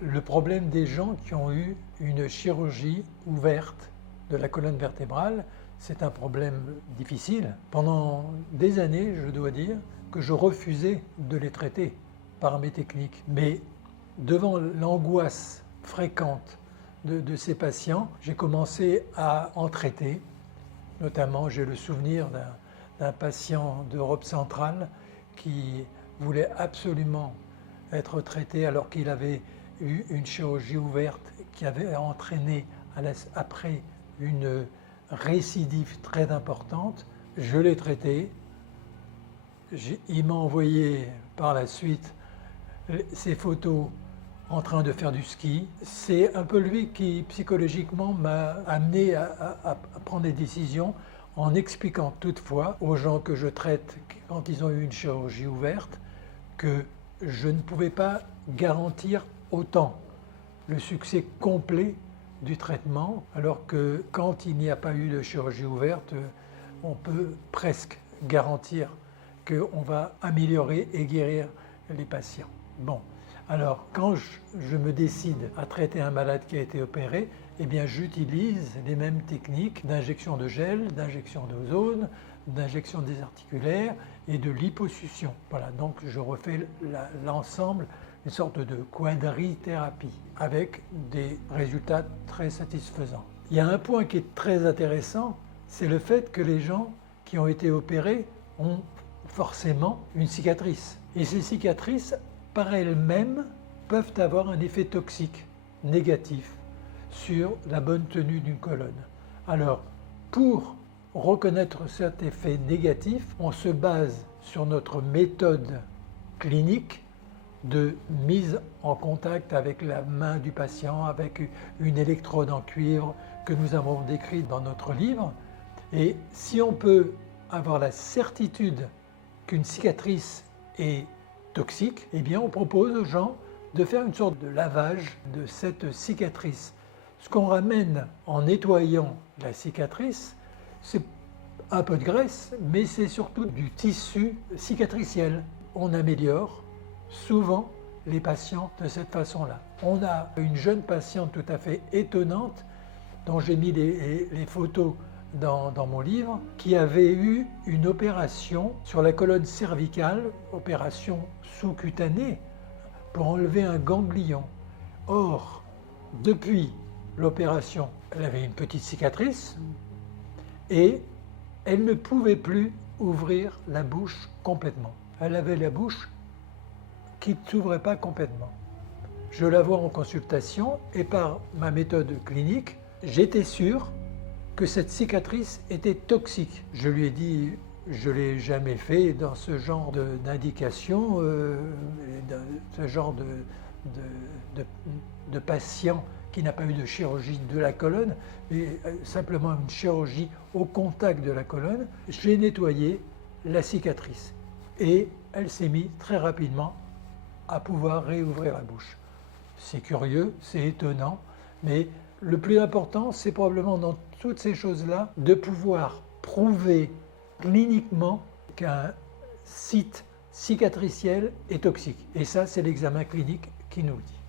le problème des gens qui ont eu une chirurgie ouverte de la colonne vertébrale. C'est un problème difficile. Pendant des années, je dois dire, que je refusais de les traiter par mes techniques. Mais devant l'angoisse fréquente de ces patients, j'ai commencé à en traiter. Notamment, j'ai le souvenir d'un patient d'Europe centrale qui voulait absolument être traité alors qu'il avait eu une chirurgie ouverte qui avait entraîné après une récidive très importante. Je l'ai traité. Il m'a envoyé par la suite ses photos en train de faire du ski. C'est un peu lui qui, psychologiquement, m'a amené à prendre des décisions en expliquant toutefois aux gens que je traite quand ils ont eu une chirurgie ouverte que je ne pouvais pas garantir autant le succès complet du traitement, alors que quand il n'y a pas eu de chirurgie ouverte, on peut presque garantir qu'on va améliorer et guérir les patients. Bon, alors quand je me décide à traiter un malade qui a été opéré, eh bien j'utilise les mêmes techniques d'injection de gel, d'injection d'ozone, d'injection désarticulaire et de liposuction. Voilà, donc je refais l'ensemble, une sorte de quadrithérapie avec des résultats très satisfaisants. Il y a un point qui est très intéressant, c'est le fait que les gens qui ont été opérés ont forcément une cicatrice. Et ces cicatrices, par elles-mêmes, peuvent avoir un effet toxique négatif sur la bonne tenue d'une colonne. Alors, pour reconnaître cet effet négatif, on se base sur notre méthode clinique de mise en contact avec la main du patient, avec une électrode en cuivre que nous avons décrite dans notre livre. Et si on peut avoir la certitude qu'une cicatrice est toxique, eh bien on propose aux gens de faire une sorte de lavage de cette cicatrice. Ce qu'on ramène en nettoyant la cicatrice, c'est un peu de graisse, mais c'est surtout du tissu cicatriciel. On améliore souvent les patients de cette façon-là. On a une jeune patiente tout à fait étonnante, dont j'ai mis les photos dans mon livre, qui avait eu une opération sur la colonne cervicale, opération sous-cutanée, pour enlever un ganglion. Or, depuis l'opération, elle avait une petite cicatrice et elle ne pouvait plus ouvrir la bouche complètement. Elle avait la bouche qui ne s'ouvrait pas complètement. Je la vois en consultation et par ma méthode clinique, j'étais sûr que cette cicatrice était toxique. Je lui ai dit, je ne l'ai jamais fait dans ce genre d'indication, ce genre de patient qui n'a pas eu de chirurgie de la colonne, mais simplement une chirurgie au contact de la colonne. J'ai nettoyé la cicatrice et elle s'est mise très rapidement à pouvoir réouvrir la bouche. C'est curieux, c'est étonnant, mais le plus important, c'est probablement dans toutes ces choses-là de pouvoir prouver cliniquement qu'un site cicatriciel est toxique. Et ça, c'est l'examen clinique qui nous le dit.